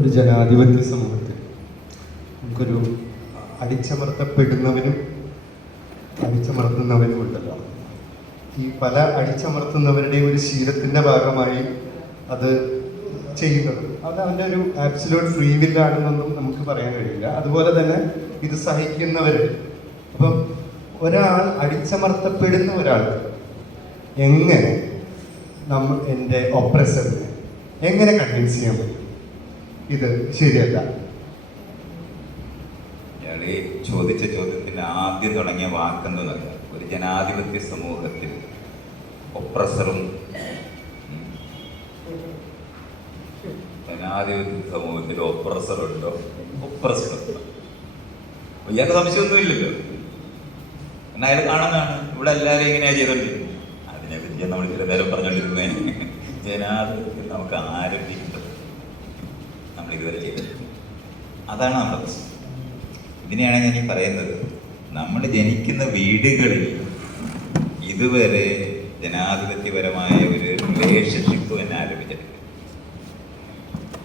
ഒരു ജനാധിപത്യ സമൂഹത്തിൽ നമുക്കൊരു അടിച്ചമർത്തപ്പെടുന്നവനും അടിച്ചമർത്തുന്നവനും ഉണ്ടല്ലോ. ഈ പല അടിച്ചമർത്തുന്നവരുടെയും ഒരു ശീലത്തിൻ്റെ ഭാഗമായി അത് ചെയ്യുന്നത് അത് അവൻ്റെ ഒരു ആബ്സല്യൂട്ട് ഫ്രീ വില്ലാണെന്നൊന്നും നമുക്ക് പറയാൻ കഴിയില്ല. അതുപോലെ തന്നെ ഇത് സഹിക്കുന്നവർ, അപ്പം ഒരാൾ അടിച്ചമർത്തപ്പെടുന്ന ഒരാൾക്ക് എങ്ങനെ എൻ്റെ ഒപ്രസറിനെ എങ്ങനെ കൺവിൻസ് ചെയ്യാൻ പറ്റും ഇത് ശരിയല്ല? ഇയാൾ ചോദിച്ച ചോദ്യത്തിന് ആദ്യം തുടങ്ങിയ വാക്കെന്തെന്നറിയാം. ഒരു ജനാധിപത്യ സമൂഹത്തിൽ ഒപ്രസറും ജനാധിപത്യ സമൂഹത്തിൽ ഒപ്രസറുണ്ടോ? ഒപ്രസറുണ്ടോ? ഇയാൾക്ക് സംശയമൊന്നുമില്ലല്ലോ. എന്നാൽ അയാൾ കാണുന്നതാണ് ഇവിടെ എല്ലാവരും ഇങ്ങനെയാ ചെയ്തോണ്ടിരിക്കുന്നത്. അതിനെപ്പറ്റി നമ്മൾ ചില നേരം പറഞ്ഞോണ്ടിരുന്നത് ജനാധിപത്യം നമുക്ക് ആരംഭിക്കുന്നത് നമ്മൾ ഇതുവരെ ചെയ്തിട്ടുണ്ട്. അതാണ് നമ്മുടെ പ്രശ്നം. ഇതിനെയാണ് ഞാൻ ഈ പറയുന്നത്. നമ്മൾ ജനിക്കുന്ന വീടുകളിൽ ഇതുവരെ ജനാധിപത്യപരമായ ഒരു റിലേഷൻഷിപ്പ് തന്നെ ആരംഭിച്ചിട്ടില്ല.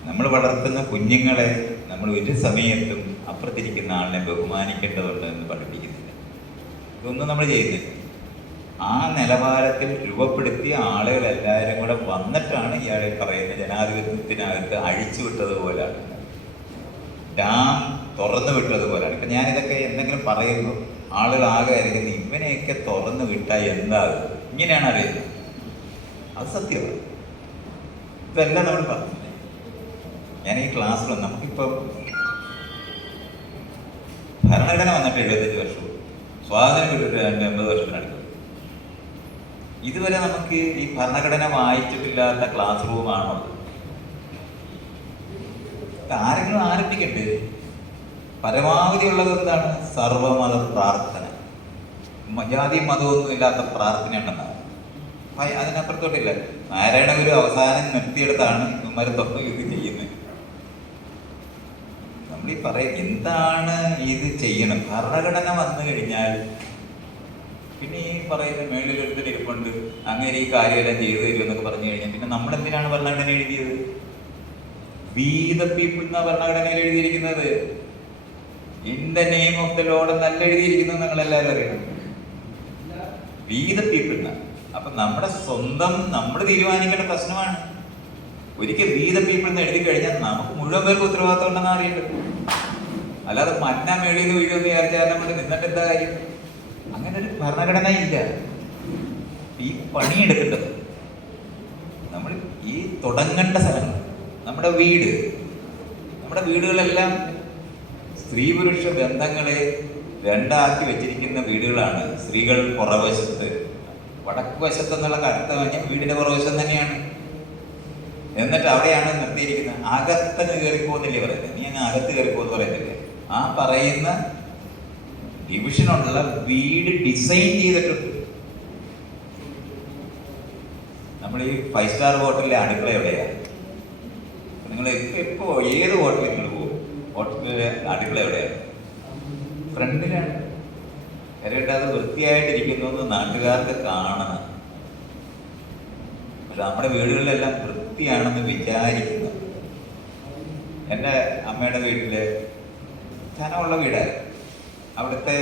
നമ്മൾ വളർത്തുന്ന കുഞ്ഞുങ്ങളെ നമ്മൾ ഒരു സമയത്തും അപ്പുറത്തിരിക്കുന്ന ആളിനെ ബഹുമാനിക്കേണ്ടതുണ്ട് എന്ന് പഠിപ്പിക്കുന്നില്ല. ഇതൊന്നും നമ്മൾ ചെയ്യുന്നില്ല. ആ നിലവാരത്തിൽ രൂപപ്പെടുത്തിയ ആളുകളെല്ലാവരും കൂടെ വന്നിട്ടാണ് ഇയാളെ പറയുന്ന ജനാധിപത്യത്തിനകത്ത് അഴിച്ചുവിട്ടതുപോലെയാണ്, ഡാം തുറന്നു വിട്ടതുപോലെയാണ്. ഇപ്പം ഞാനിതൊക്കെ എന്തെങ്കിലും പറയുമ്പോൾ ആളുകൾ ആകെ അറിയുന്നത് ഇവനെയൊക്കെ തുറന്നു വിട്ടാൽ എന്താകും, ഇങ്ങനെയാണ് അറിയുന്നത്. അത് സത്യമാണ്. ഇതെല്ലാം നമ്മൾ പറഞ്ഞില്ലേ. ഞാൻ ഈ ക്ലാസ്സിൽ നമുക്കിപ്പം ഭരണഘടന വന്നിട്ട് 75 വർഷവും സ്വാതന്ത്ര്യം കിട്ടിയിട്ട് 50 വർഷത്തിനടുത്ത് ഇതുവരെ നമുക്ക് ഈ ഭരണഘടന വായിച്ചിട്ടില്ലാത്ത ക്ലാസ് റൂമാണോ? ആരെങ്കിലും ആരംഭിക്കട്ടെ. പരമാവധി ഉള്ളത് എന്താണ്? സർവമത പ്രാർത്ഥന. ജാതിയും മതമൊന്നും ഇല്ലാത്ത പ്രാർത്ഥന ഉണ്ടെന്നാണ്. അതിനപ്പുറത്തോട്ടില്ല. നാരായണ ഗുരു അവസാനം നിർത്തിയെടുത്താണ് ഇവന്മാർ ഇത് ചെയ്യുന്നത്. നമ്മളീ പറയും എന്താണ് ഇത് ചെയ്യണം. ഭരണഘടന വന്നു കഴിഞ്ഞാൽ പിന്നെ ഈ പറയുന്ന മേളിലൊരുത്തർ ഇരിപ്പുണ്ട്, അങ്ങനെ ഈ കാര്യമെല്ലാം ചെയ്തു തരും എന്നൊക്കെ പറഞ്ഞു കഴിഞ്ഞാൽ പിന്നെ നമ്മളെന്തിനാണ് ഭരണഘടന എഴുതിയത്? വി ദ പീപ്പിൾ എന്നാ ഭരണഘടനയിൽ എഴുതിയിരിക്കുന്നത്. In the name of the Lord എന്നല്ല എഴുതിയിരിക്കുന്നത്. നിങ്ങൾ എല്ലാവരും അറിയണം. വി ദ പീപ്പിൾ എന്നാ. അപ്പൊ നമ്മുടെ സ്വന്തം നമ്മൾ തീരുമാനിക്കേണ്ട പ്രശ്നമാണ്. ഒരിക്കൽ വി ദ പീപ്പിൾ എന്ന് എഴുതി കഴിഞ്ഞാൽ നമുക്ക് മുഴുവൻ പേർക്ക് ഉത്തരവാദിത്വം ഉണ്ടെന്ന് അറിയേണ്ടത്. അല്ലാതെ മന്ന മേളിൽ നിന്ന് വീഴുമെന്ന് വിചാരിച്ചാൽ നമ്മൾ നിന്നിട്ട് എന്താ കാര്യം? അങ്ങനെ ഒരു ഭരണഘടന ഇല്ല. ഈ പണിയെടുക്കേണ്ടത് നമ്മൾ ഈ തുടങ്ങേണ്ട സ്ഥലങ്ങൾ, നമ്മുടെ വീട്, നമ്മുടെ വീടുകളെല്ലാം സ്ത്രീ പുരുഷ ബന്ധങ്ങളെ രണ്ടാക്കി വെച്ചിരിക്കുന്ന വീടുകളാണ്. സ്ത്രീകൾ പുറവശത്ത്, വടക്ക് വശത്ത് എന്നുള്ള കടുത്ത കഴിഞ്ഞാൽ വീടിന്റെ പുറവശം തന്നെയാണ്. എന്നിട്ട് അവിടെയാണ് നിർത്തിയിരിക്കുന്നത്. അകത്തങ്ങ് കയറിപ്പോന്നില്ലേ പറയുന്നത്? നീ അങ്ങ് അകത്ത് കയറിപ്പോന്ന് പറയത്തില്ലേ? ആ പറയുന്ന ഡിവിഷനുള്ള വീട് ഡിസൈൻ ചെയ്തിട്ടുണ്ട്. നമ്മൾ ഈ 5 സ്റ്റാർ ഹോട്ടലിലെ അടുക്കള എവിടെയാണ്? നിങ്ങൾ എപ്പോ ഏത് ഹോട്ടലിൽ നിങ്ങൾ പോകും, ഹോട്ടലിലെ അടുക്കള എവിടെയാണ്? ഫ്രണ്ടിലാണ്. കരയിട്ട് അത് വൃത്തിയായിട്ടിരിക്കുന്നു എന്ന് നാട്ടുകാർക്ക് കാണണം. പക്ഷെ നമ്മുടെ വീടുകളിലെല്ലാം വൃത്തിയാണെന്ന് വിചാരിക്കുന്നു. എൻ്റെ അമ്മയുടെ വീട്ടില് ജനമുള്ള വീടായിരുന്നു. അവിടുത്തെ